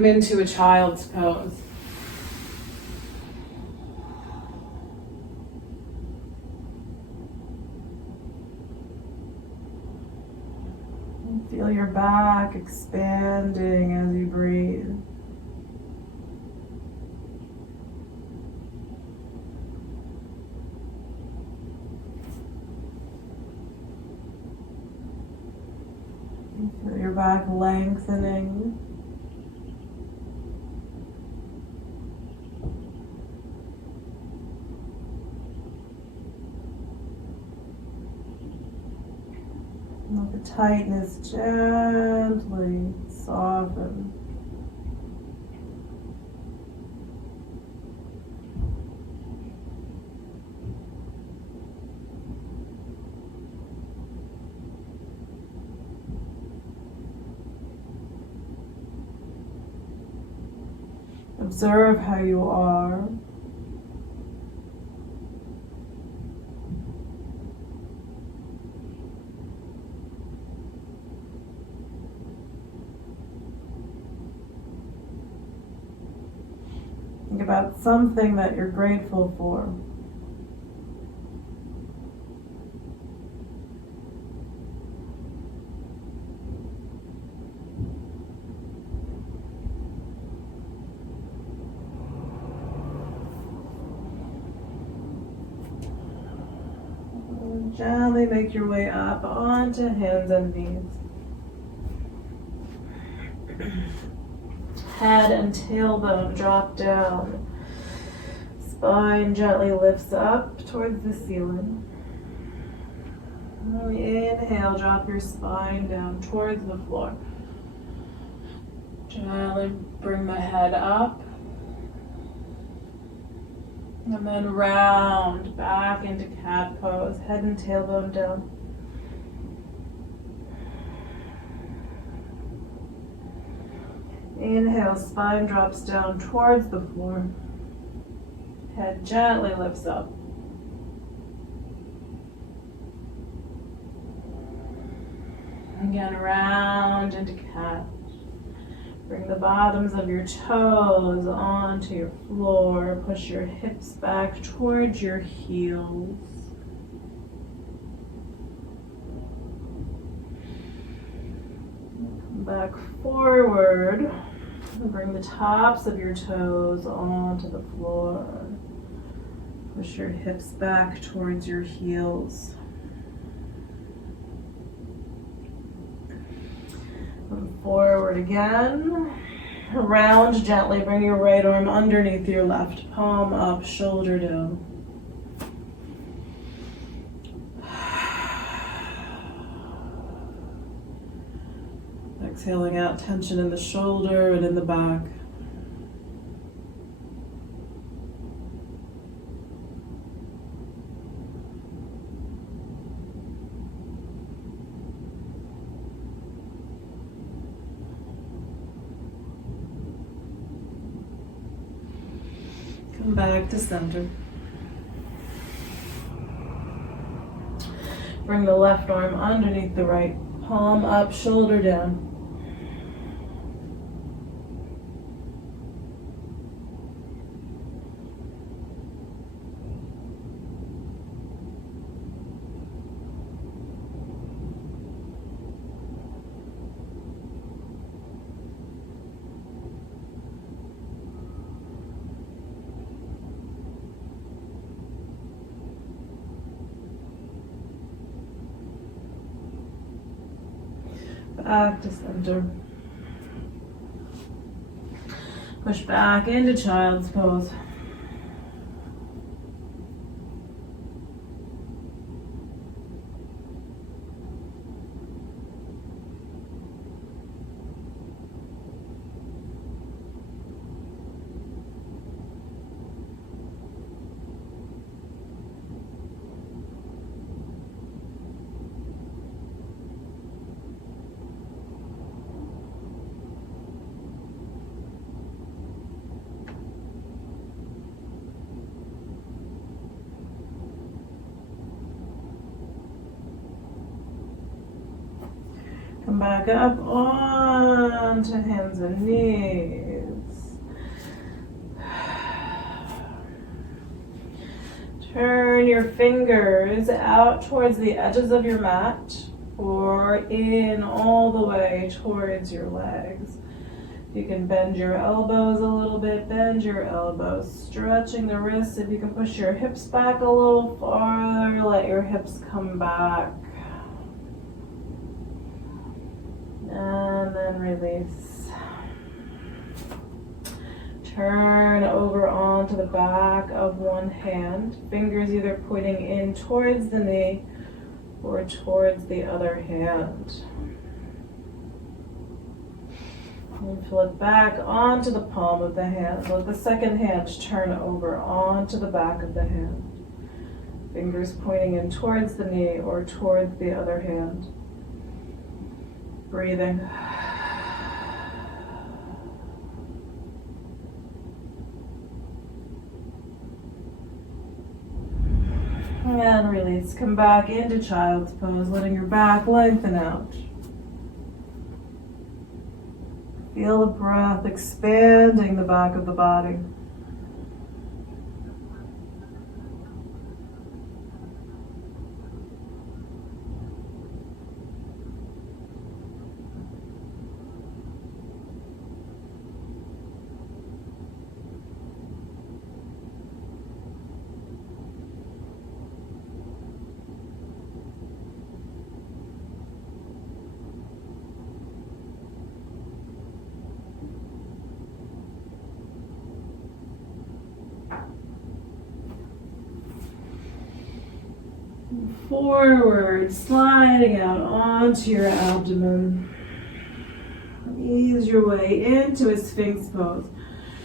Come into a child's pose. Feel your back expanding as you breathe. Feel your back lengthening. Let the tightness gently soften. Observe how you are. Think about something that you're grateful for. Gently make your way up onto hands and knees. Head and tailbone drop down. Spine gently lifts up towards the ceiling. Inhale, drop your spine down towards the floor. Gently bring the head up. And then round back into cat pose, head and tailbone down. Inhale, spine drops down towards the floor. Head gently lifts up. Again, round into cat. Bring the bottoms of your toes onto your floor. Push your hips back towards your heels. Come back forward. Bring the tops of your toes onto the floor. Push your hips back towards your heels. Come forward again. Round gently. Bring your right arm underneath your left. Palm up, shoulder down. Exhaling out tension in the shoulder and in the back. Come back to center. Bring the left arm underneath the right. Palm up, shoulder down. Back to center. Push back into child's pose. Come back up onto hands and knees. Turn your fingers out towards the edges of your mat or in all the way towards your legs. You can bend your elbows a little bit, bend your elbows, stretching the wrists. If you can push your hips back a little farther, let your hips come back. And then release. Turn over onto the back of one hand, fingers either pointing in towards the knee or towards the other hand. And flip back onto the palm of the hand. Let the second hand turn over onto the back of the hand. Fingers pointing in towards the knee or towards the other hand. Breathing. And release. Come back into child's pose, letting your back lengthen out. Feel the breath expanding the back of the body. Forward, sliding out onto your abdomen. Ease your way into a Sphinx pose.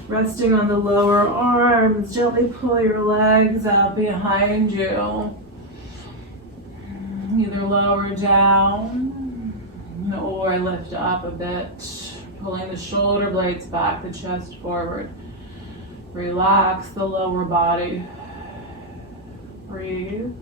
Resting on the lower arms, gently pull your legs out behind you. Either lower down or lift up a bit, pulling the shoulder blades back, the chest forward. Relax the lower body. Breathe.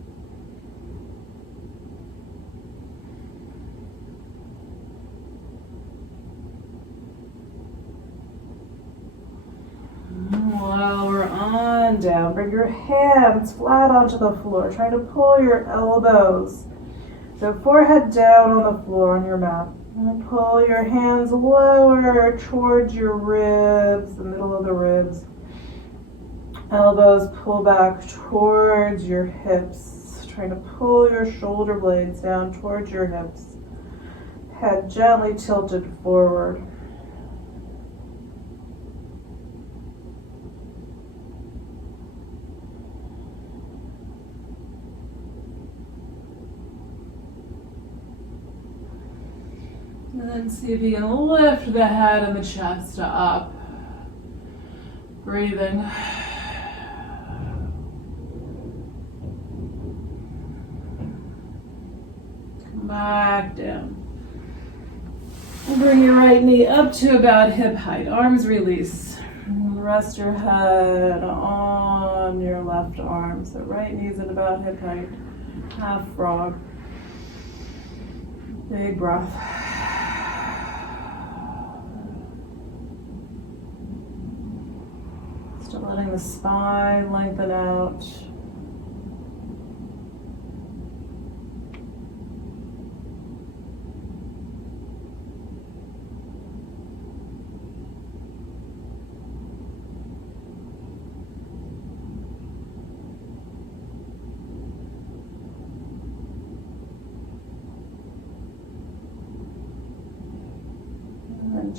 Lower on down. Bring your hands flat onto the floor. Try to pull your elbows. So forehead down on the floor on your mat. And pull your hands lower towards your ribs, the middle of the ribs. Elbows pull back towards your hips. Trying to pull your shoulder blades down towards your hips. Head gently tilted forward. And then see if you can lift the head and the chest up. Breathing. Come back down. And bring your right knee up to about hip height. Arms release. And rest your head on your left arm. So right knee's at about hip height. Half frog. Big breath. Still letting the spine lengthen out.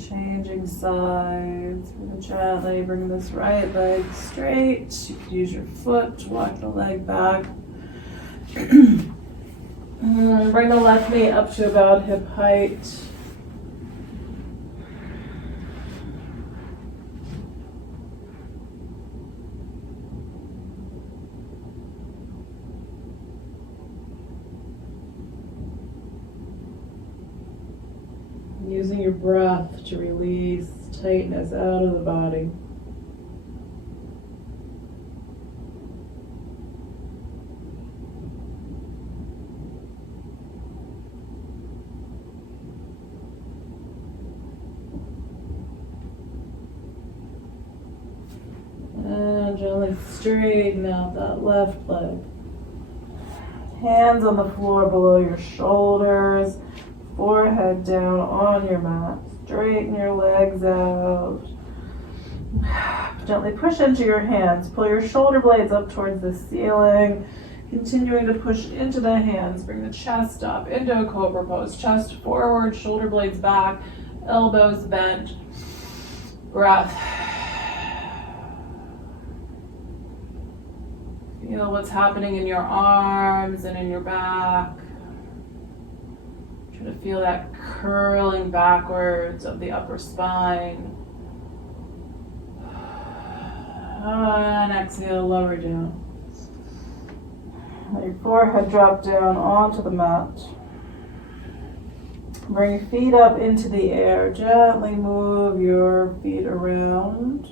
Changing sides. We're going to gently bring this right leg straight. You can use your foot to walk the leg back. And bring the left knee up to about hip height. Using your breath to release tightness out of the body. And gently straighten out that left leg. Hands on the floor below your shoulders, forehead down on your mat. Straighten your legs out. Gently push into your hands. Pull your shoulder blades up towards the ceiling. Continuing to push into the hands. Bring the chest up into a cobra pose. Chest forward, shoulder blades back, elbows bent. Breath. Feel what's happening in your arms and in your back. Try to feel that curling backwards of the upper spine. And exhale, lower down. Let your forehead drop down onto the mat. Bring your feet up into the air. Gently move your feet around.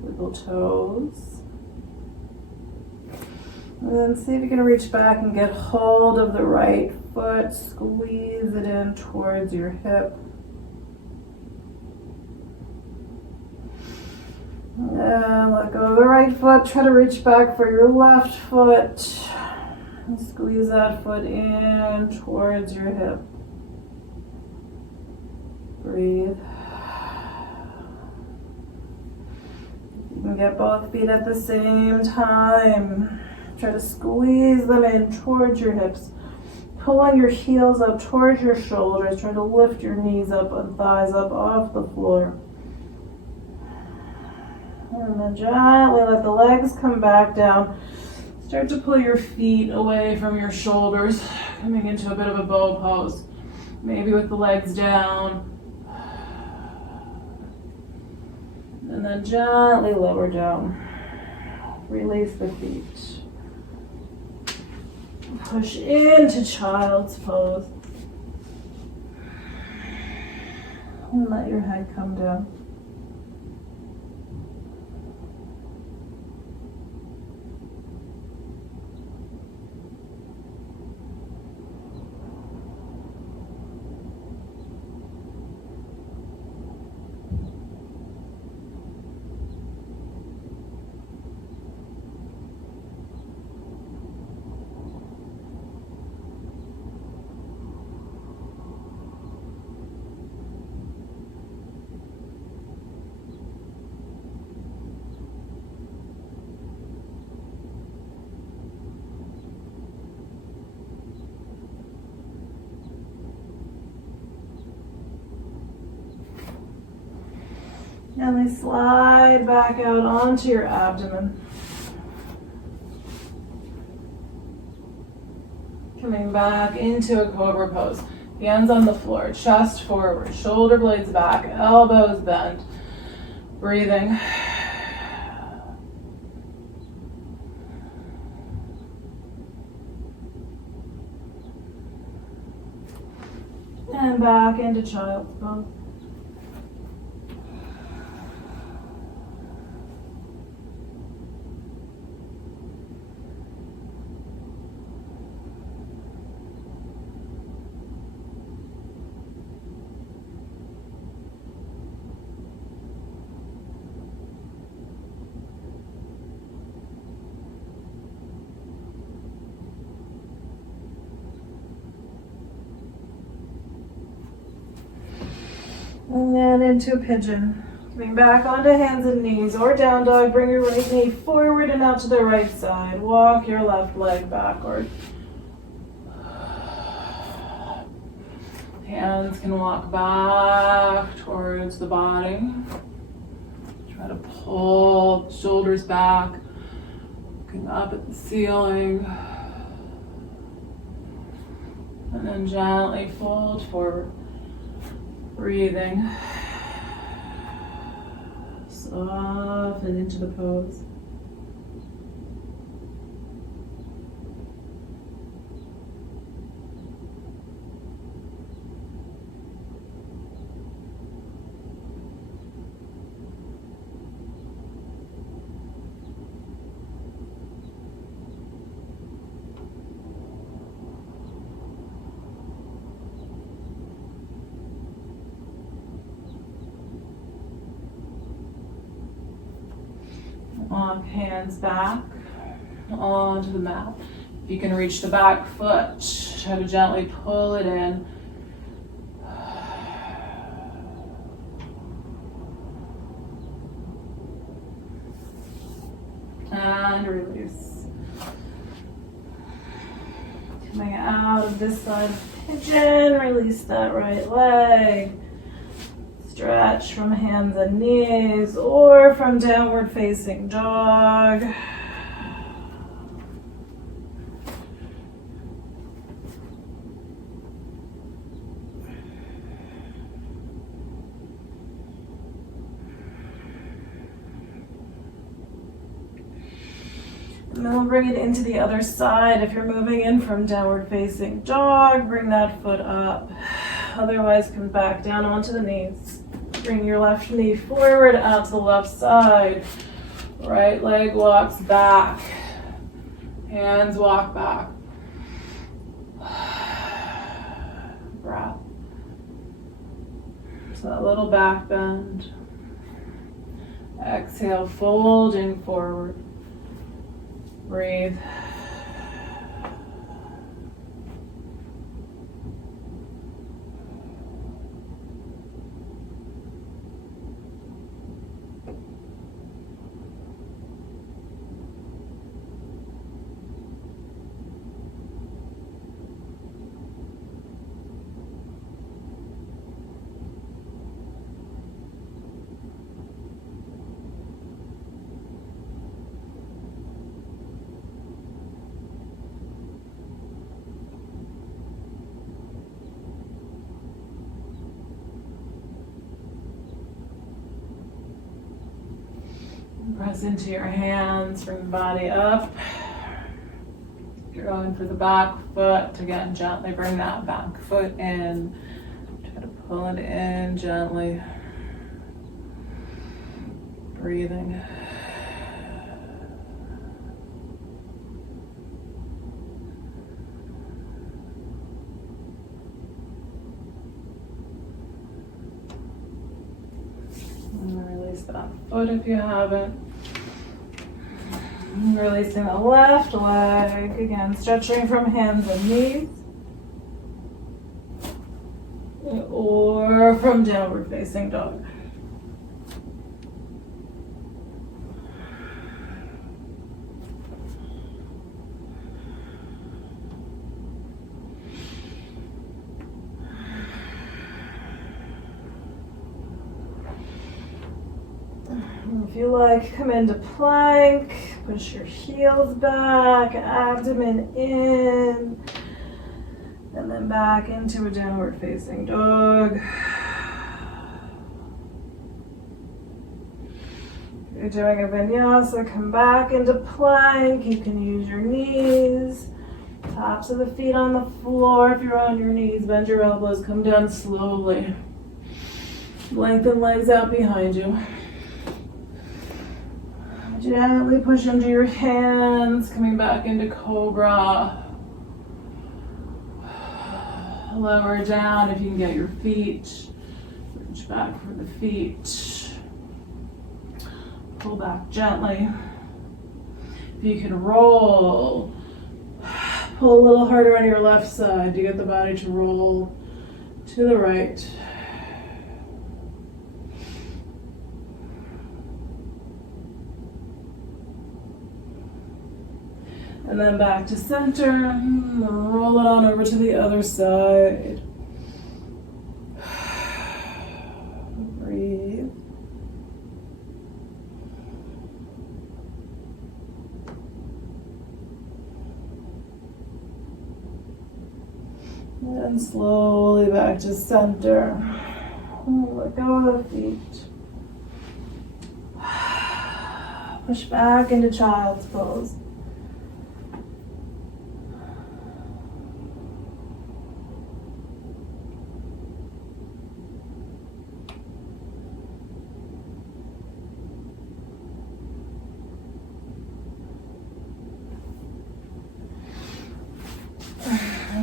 Wiggle toes. And then see if you can reach back and get hold of the right foot. Squeeze it in towards your hip. And let go of the right foot. Try to reach back for your left foot. And squeeze that foot in towards your hip. Breathe. You can get both feet at the same time. Try to squeeze them in towards your hips. Pulling your heels up towards your shoulders. Try to lift your knees up and thighs up off the floor. And then gently let the legs come back down. Start to pull your feet away from your shoulders, coming into a bit of a bow pose. Maybe with the legs down. And then gently lower down. Release the feet. Push into child's pose. And let your head come down. And then slide back out onto your abdomen. Coming back into a cobra pose. Hands on the floor, chest forward, shoulder blades back, elbows bent. Breathing. And back into child's pose. And then into a pigeon. Coming back onto hands and knees or down dog. Bring your right knee forward and out to the right side. Walk your left leg backward. Hands can walk back towards the body. Try to pull the shoulders back. Looking up at the ceiling. And then gently fold forward. Breathing. Soften into the pose. Walk hands back onto the mat. If you can reach the back foot, try to gently pull it in. And release. Coming out of this side of pigeon, release that right leg. Stretch from hands and knees or from downward facing dog. And then we'll bring it into the other side. If you're moving in from downward facing dog, bring that foot up. Otherwise, come back down onto the knees. Bring your left knee forward out to the left side. Right leg walks back. Hands walk back. Breath. So that little back bend. Exhale, folding forward. Breathe. Press into your hands, bring the body up. If you're going for the back foot, again, gently bring that back foot in. Try to pull it in gently. Breathing. And release that foot if you haven't. Releasing the left leg, again, stretching from hands and knees. Or from downward facing dog. If you like, come into plank, push your heels back, abdomen in, and then back into a downward facing dog. If you're doing a vinyasa, come back into plank. You can use your knees, tops of the feet on the floor. If you're on your knees, bend your elbows, come down slowly. Lengthen legs out behind you. Gently push into your hands, coming back into cobra. Lower down if you can get your feet. Reach back for the feet. Pull back gently. If you can roll, pull a little harder on your left side to get the body to roll to the right. And then back to center, roll it on over to the other side. Breathe. And slowly back to center. Let go of the feet. Push back into child's pose.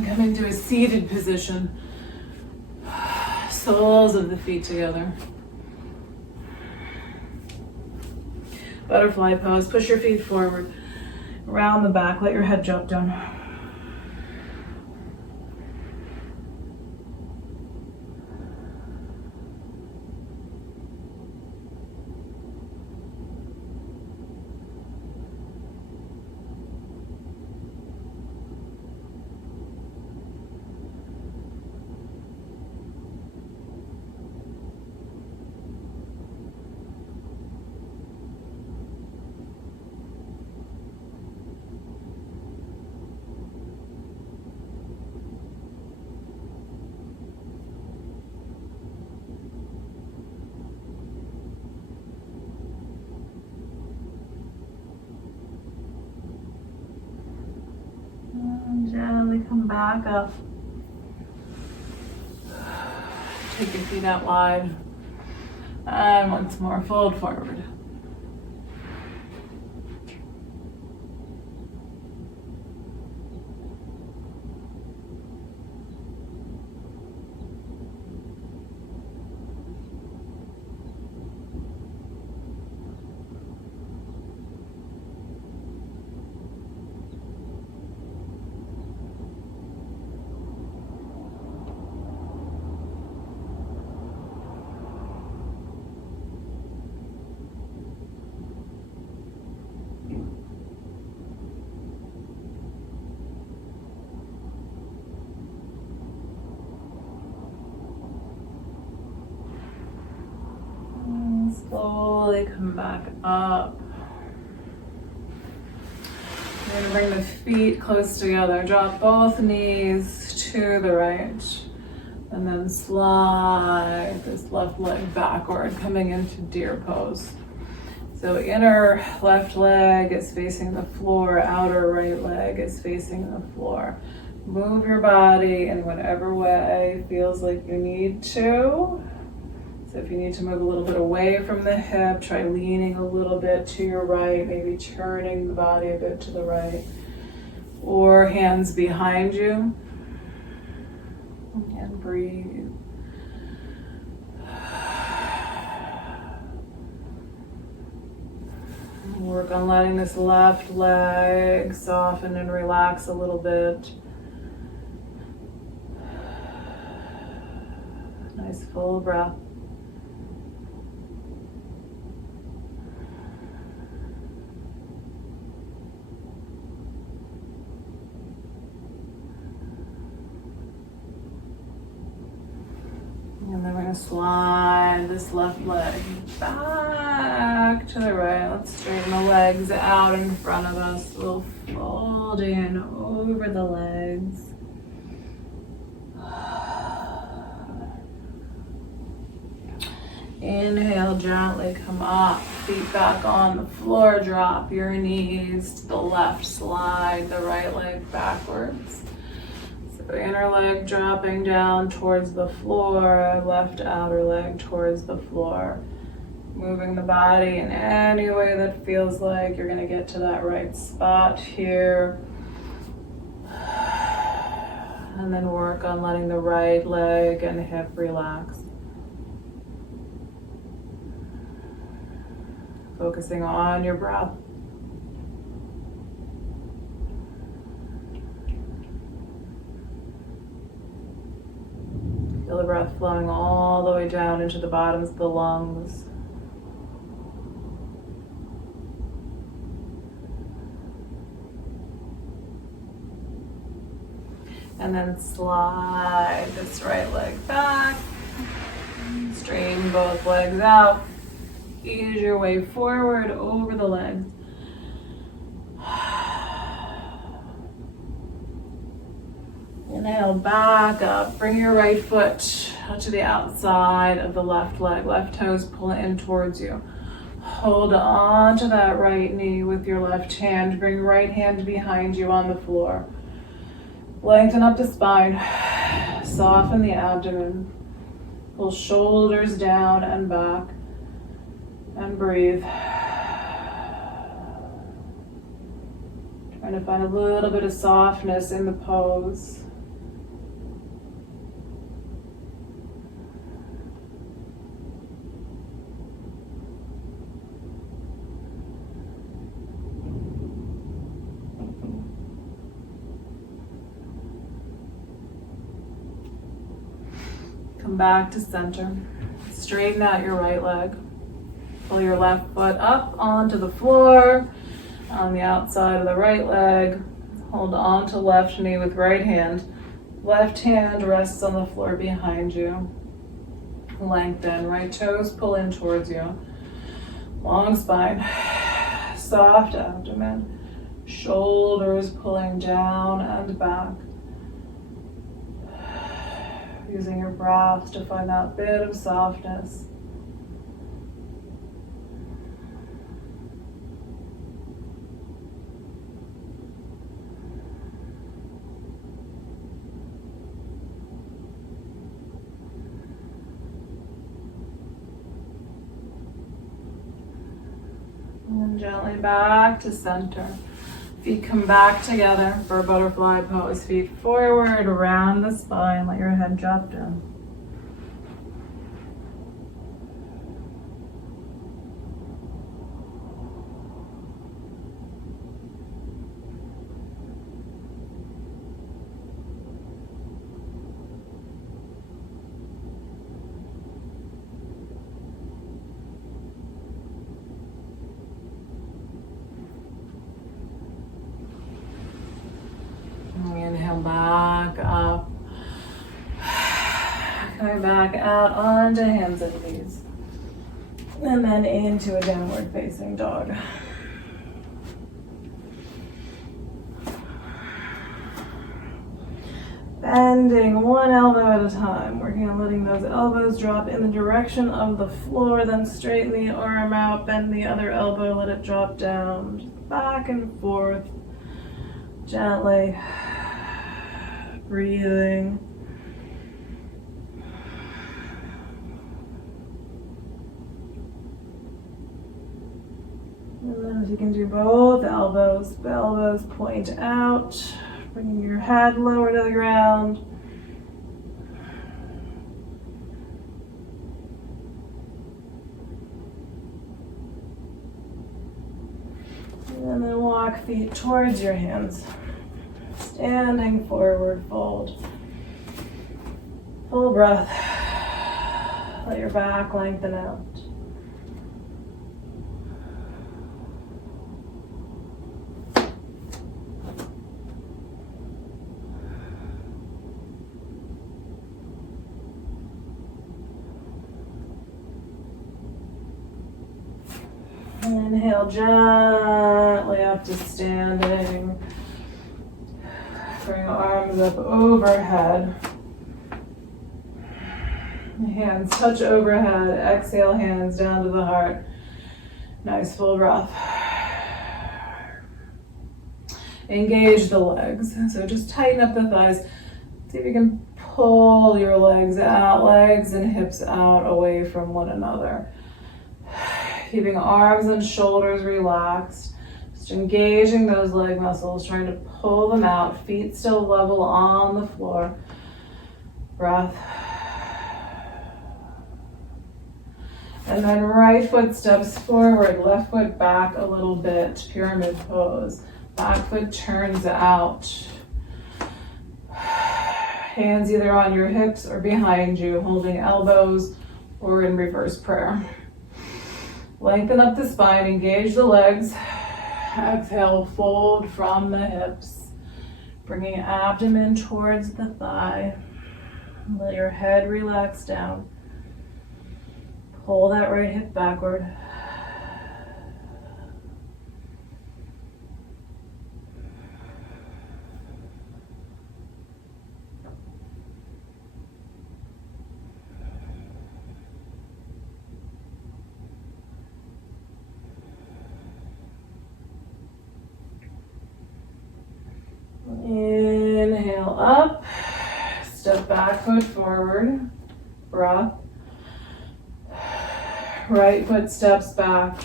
Come into a seated position. Soles of the feet together. Butterfly pose. Push your feet forward. Round the back. Let your head drop down. And gently come back up. Take your feet out wide. And once more, fold forward. Slowly come back up. You're gonna bring the feet close together. Drop both knees to the right. And then slide this left leg backward, coming into deer pose. So inner left leg is facing the floor, outer right leg is facing the floor. Move your body in whatever way feels like you need to. So if you need to move a little bit away from the hip, try leaning a little bit to your right, maybe turning the body a bit to the right, or hands behind you. And breathe. Work on letting this left leg soften and relax a little bit. Nice full breath. And then we're going to slide this left leg back to the right. Let's straighten the legs out in front of us. We'll fold in over the legs. Inhale, gently come up. Feet back on the floor. Drop your knees to the left. Slide the right leg backwards. The inner leg dropping down towards the floor, left outer leg towards the floor. Moving the body in any way that feels like you're going to get to that right spot here. And then work on letting the right leg and hip relax. Focusing on your breath. Feel the breath flowing all the way down into the bottoms of the lungs. And then slide this right leg back. Straighten both legs out. Ease your way forward over the legs. Inhale, back up. Bring your right foot to the outside of the left leg. Left toes pull in towards you. Hold on to that right knee with your left hand. Bring right hand behind you on the floor. Lengthen up the spine. Soften the abdomen. Pull shoulders down and back. And breathe. Trying to find a little bit of softness in the pose. Come back to center. Straighten out your right leg. Pull your left foot up onto the floor on the outside of the right leg. Hold on to left knee with right hand. Left hand rests on the floor behind you. Lengthen. Right toes pull in towards you. Long spine. Soft abdomen. Shoulders pulling down and back. Using your breath to find that bit of softness. And gently back to center. Feet come back together for a butterfly pose. Feet forward, around the spine. Let your head drop down. Inhale back up. Coming back out onto hands and knees. And then into a downward facing dog. Bending one elbow at a time. Working on letting those elbows drop in the direction of the floor. Then straighten the arm out. Bend the other elbow. Let it drop down. Back and forth. Gently. Breathing. And then if you can do both elbows, the elbows point out, bringing your head lower to the ground. And then walk feet towards your hands. Standing forward, fold. Full breath. Let your back lengthen out. Inhale gently up to standing. Bring arms up overhead. Hands touch overhead. Exhale, hands down to the heart. Nice full breath. Engage the legs. So just tighten up the thighs. See if you can pull your legs out, legs and hips out away from one another. Keeping arms and shoulders relaxed. Just engaging those leg muscles, trying to pull them out. Feet still level on the floor. Breath. And then right foot steps forward, left foot back a little bit, pyramid pose. Back foot turns out. Hands either on your hips or behind you, holding elbows or in reverse prayer. Lengthen up the spine, engage the legs. Exhale, fold from the hips. Bringing abdomen towards the thigh. Let your head relax down. Pull that right hip backward. Inhale up, step back foot forward, breath. Right foot steps back,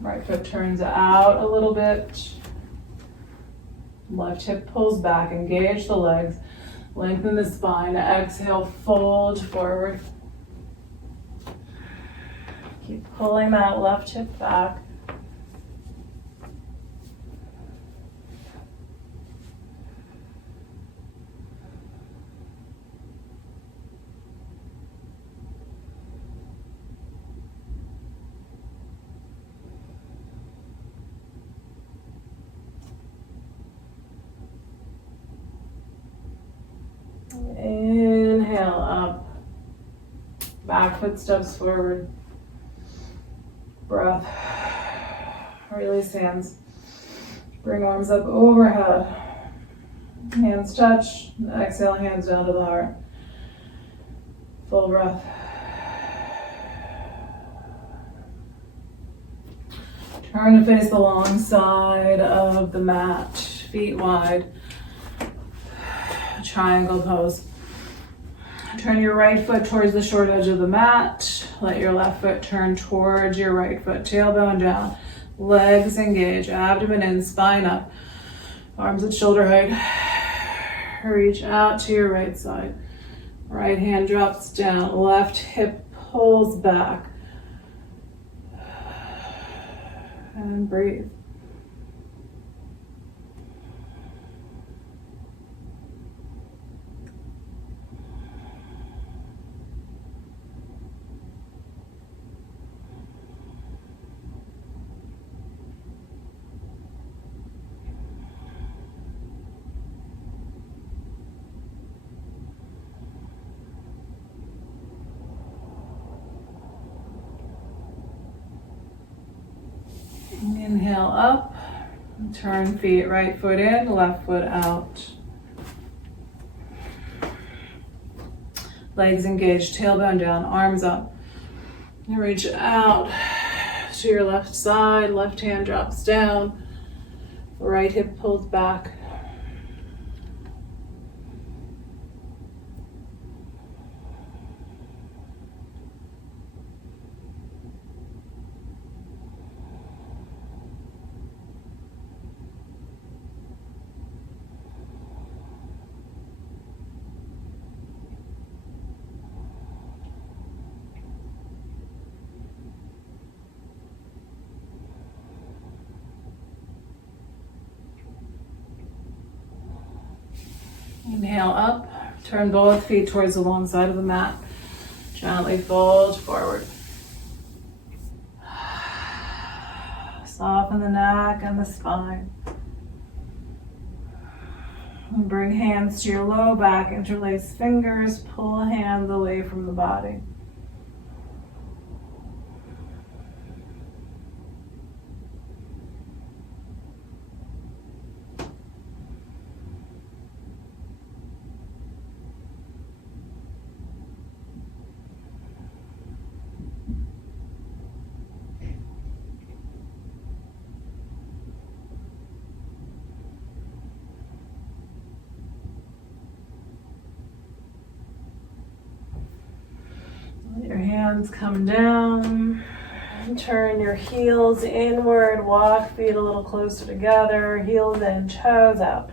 right foot turns out a little bit. Left hip pulls back, engage the legs, lengthen the spine, exhale, fold forward. Keep pulling that left hip back. Back foot steps forward. Breath. Release hands. Bring arms up overhead. Hands touch. Exhale, hands down to the heart. Full breath. Turn to face the long side of the mat. Feet wide. Triangle pose. Turn your right foot towards the short edge of the mat. Let your left foot turn towards your right foot. Tailbone down. Legs engage. Abdomen in. Spine up. Arms at shoulder height. Reach out to your right side. Right hand drops down. Left hip pulls back. And breathe. Inhale up, turn feet, right foot in, left foot out. Legs engaged, tailbone down, arms up. And reach out to your left side, left hand drops down, right hip pulls back. Inhale up, turn both feet towards the long side of the mat. Gently fold forward. Soften the neck and the spine. And bring hands to your low back, interlace fingers, pull hands away from the body. Let your hands come down. Turn your heels inward. Walk feet a little closer together. Heels in, toes out.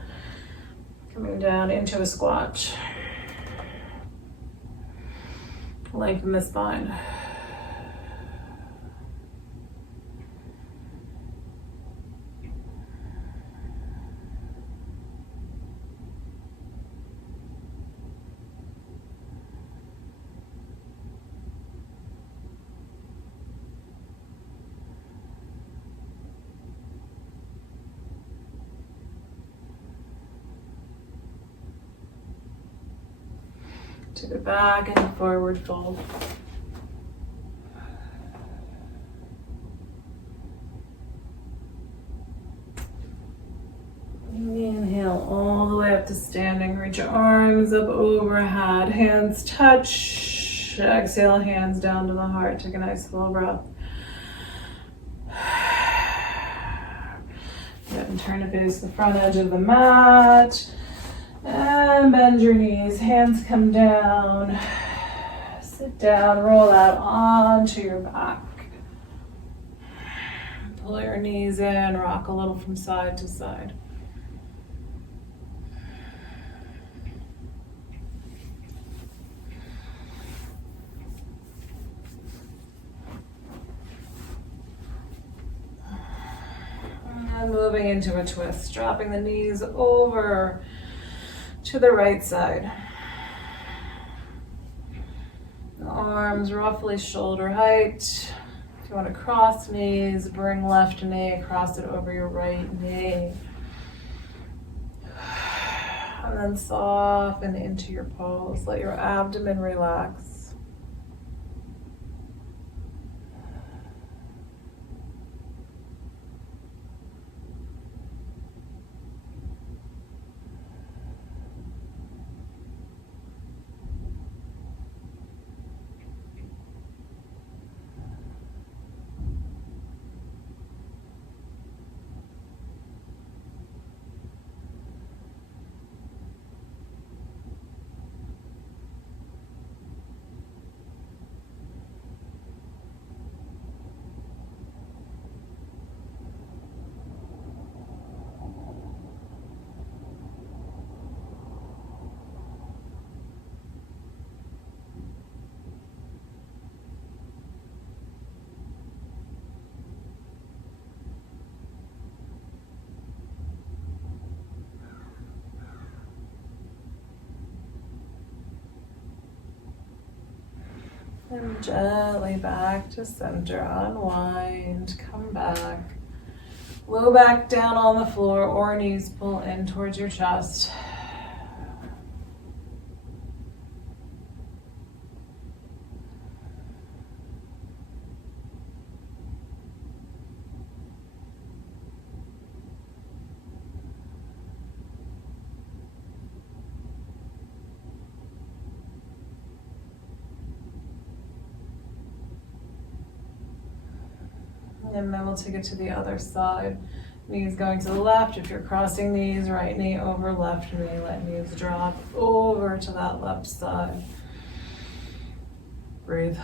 Coming down into a squat. Lengthen the spine. To the back and forward fold. Inhale all the way up to standing. Reach your arms up overhead. Hands touch. Exhale, hands down to the heart. Take a nice full breath. Good, and turn to face the front edge of the mat. And bend your knees, hands come down, sit down, roll out onto your back. Pull your knees in, rock a little from side to side. And moving into a twist, dropping the knees over to the right side. The arms roughly shoulder height. If you want to cross knees, bring left knee, cross it over your right knee. And then soften into your pose. Let your abdomen relax. And gently back to center, unwind, come back. Low back down on the floor or knees pull in towards your chest. And then we'll take it to the other side. Knees going to the left. If you're crossing knees, right knee over left knee. Let knees drop over to that left side. Breathe.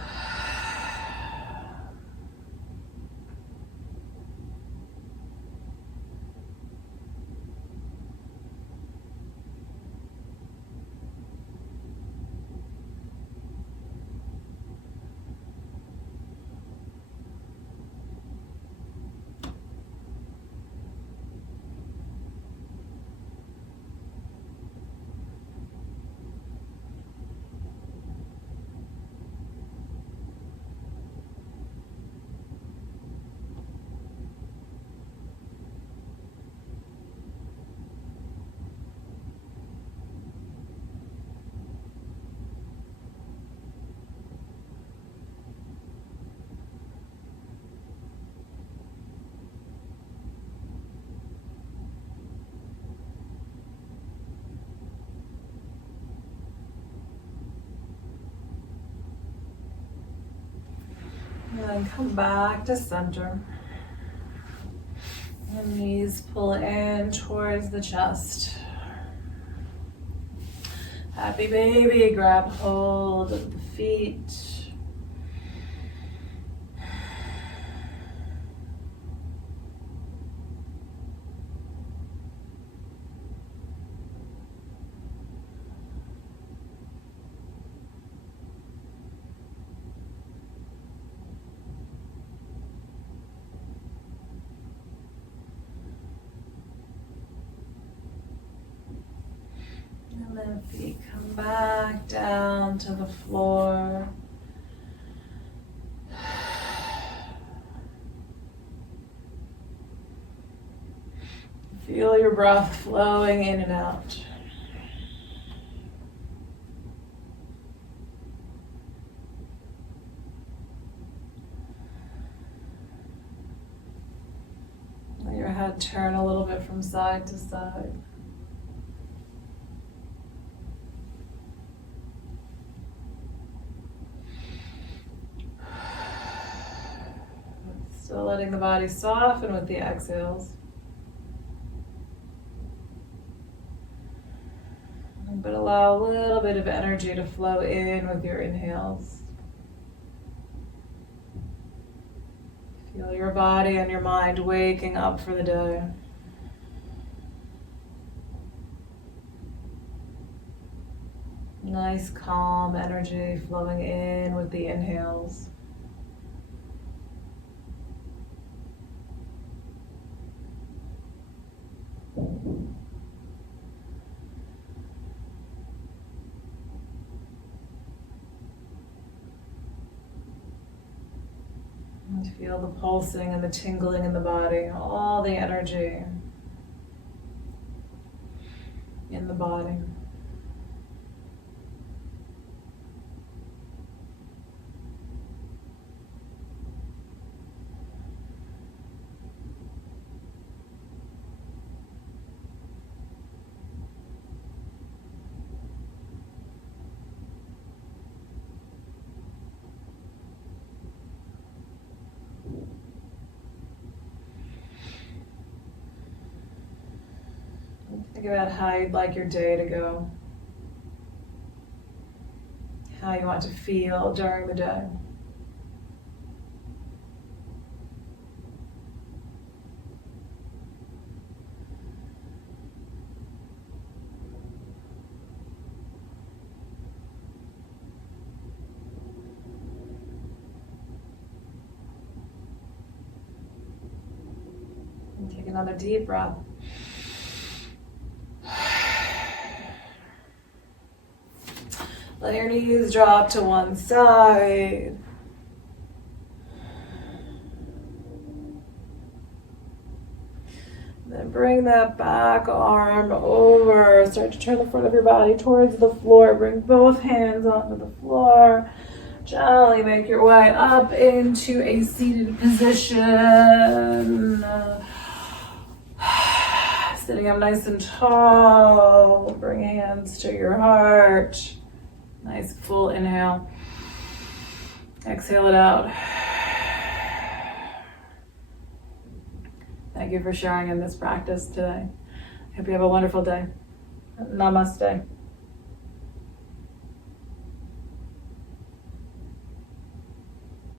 And then come back to center. And knees pull in towards the chest. Happy baby, grab hold of the feet. And then feet come back down to the floor. Feel your breath flowing in and out. Let your head turn a little bit from side to side. Still letting the body soften with the exhales. But allow a little bit of energy to flow in with your inhales. Feel your body and your mind waking up for the day. Nice calm energy flowing in with the inhales. And feel the pulsing and the tingling in the body, all the energy in the body. Think about how you'd like your day to go. How you want to feel during the day. And take another deep breath. Let your knees drop to one side. Then bring that back arm over. Start to turn the front of your body towards the floor. Bring both hands onto the floor. Gently make your way up into a seated position. Sitting up nice and tall. Bring hands to your heart. Nice full inhale. Exhale it out. Thank you for sharing in this practice today. Hope you have a wonderful day. Namaste.